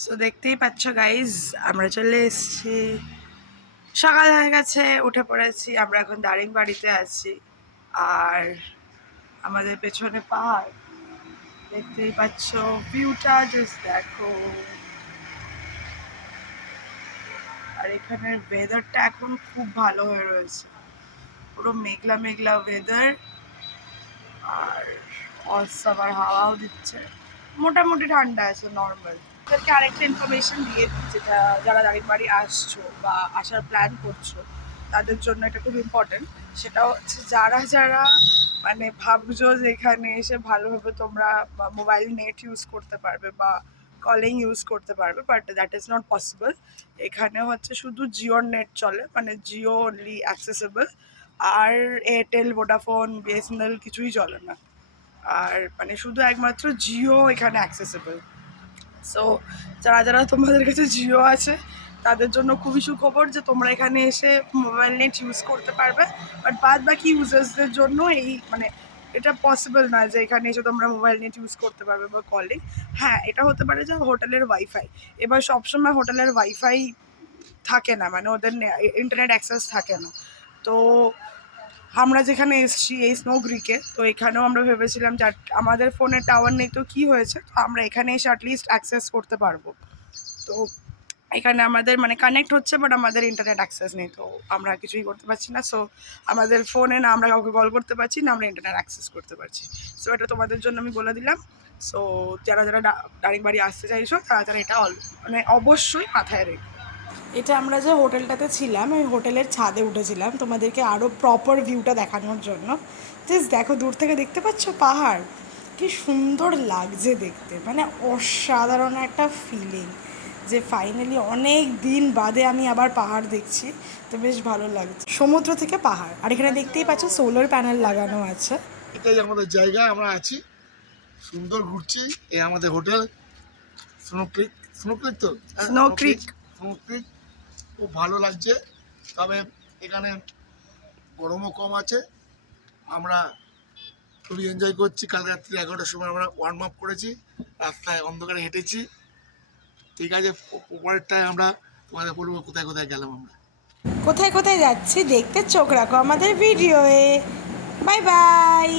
So দেখতেই পাচ্ছ guys, আমরা চলে এসেছি। সকাল হয়ে গেছে, উঠে পড়েছি। আমরা এখন দারিংবাড়িতে আছি, আর আমাদের পেছনে পাহাড় দেখতেই পাচ্ছ। ভিউটা জাস্ট দেখো। আর এখানের ওয়েদারটা এখন খুব ভালো হয়ে রয়েছে, পুরো মেঘলা মেঘলা ওয়েদার। আর অসম, আর হাওয়াও দিচ্ছে, মোটামুটি ঠান্ডা আছে, নর্মাল। তাদেরকে আরেকটা ইনফরমেশন দিয়ে দিই, যেটা যারা দারিংবাড়ি আসছো বা আসার প্ল্যান করছো তাদের জন্য এটা খুব ইম্পর্টেন্ট। সেটা হচ্ছে যারা যারা মানে ভাবছো যে এখানে এসে ভালোভাবে তোমরা মোবাইল নেট ইউজ করতে পারবে বা কলিং ইউজ করতে পারবে, but that is not possible. এখানে হচ্ছে শুধু জিওর নেট চলে, মানে জিও অনলি অ্যাক্সেসেবল। আর এয়ারটেল, ভোডাফোন, বিএসএনএল কিছুই চলে না। আর মানে শুধু একমাত্র জিও এখানে অ্যাক্সেসেবল। সো যারা যারা তোমাদের কাছে জিও আছে তাদের জন্য খুবই সুখবর যে তোমরা এখানে এসে মোবাইল নেট ইউজ করতে পারবে। বাট বাদ বাকি ইউজার্সদের জন্য এই মানে এটা পসিবল নয় যে এখানে এসে তোমরা মোবাইল নেট ইউজ করতে পারবে বা কলিং। হ্যাঁ, এটা হতে পারে যে হোটেলের ওয়াইফাই। এবার সবসময় হোটেলের ওয়াইফাই থাকে না, মানে ওদের ইন্টারনেট অ্যাক্সেস থাকে না। তো আমরা যেখানে এসেছি এই স্নো ক্রিকে, তো এখানেও আমরা ভেবেছিলাম যে আমাদের ফোনে টাওয়ার নেই তো কী হয়েছে, তো আমরা এখানে এসে অ্যাটলিস্ট অ্যাক্সেস করতে পারবো। তো এখানে আমাদের মানে কানেক্ট হচ্ছে, বাট আমাদের ইন্টারনেট অ্যাক্সেস নেই, তো আমরা কিছুই করতে পারছি না। সো আমাদের ফোনে না আমরা কাউকে কল করতে পারছি, না আমরা ইন্টারনেট অ্যাক্সেস করতে পারছি। সো এটা তোমাদের জন্য আমি বলে দিলাম। সো যারা যারা দারিংবাড়ি আসতে চাইছো তারা তারা এটা মানে অবশ্যই মাথায় রেখো। এটা আমরা যে হোটেলটাতে ছিলাম, ওই হোটেলের ছাদে উঠেছিলাম তোমাদেরকে আরও প্রপার ভিউটা দেখানোর জন্য। জাস্ট দেখো, দূর থেকে দেখতে পাচ্ছ পাহাড়, কি সুন্দর লাগছে দেখতে, মানে অসাধারণ একটা ফিলিং যে ফাইনালি অনেক দিন বাদে আমি আবার পাহাড় দেখছি। তো বেশ ভালো লাগছে, সমুদ্র থেকে পাহাড়। আর এখানে দেখতেই পাচ্ছ সোলার প্যানেল লাগানো আছে। এটাই আমাদের জায়গা, আমরা আছি, সুন্দর ঘুরছি। এই আমাদের হোটেল স্নো ক্রিক। স্নো ক্রিক তো স্নো ক্রিক। স্নো ক্রিক খুব ভালো লাগছে। তবে এখানে গরমও কম আছে। আমরা খুবই এনজয় করছি। কাল রাত্রি 11টার সময় আমরা ওয়ার্ম আপ করেছি, রাস্তায় অন্ধকারে হেঁটেছি। ঠিক আছে, পরেরটায় আমরা তোমাদের বলবো কোথায় কোথায় গেলাম আমরা। কোথায় কোথায় যাচ্ছি দেখতে চোখ রাখো আমাদের ভিডিওয়ে। Bye bye.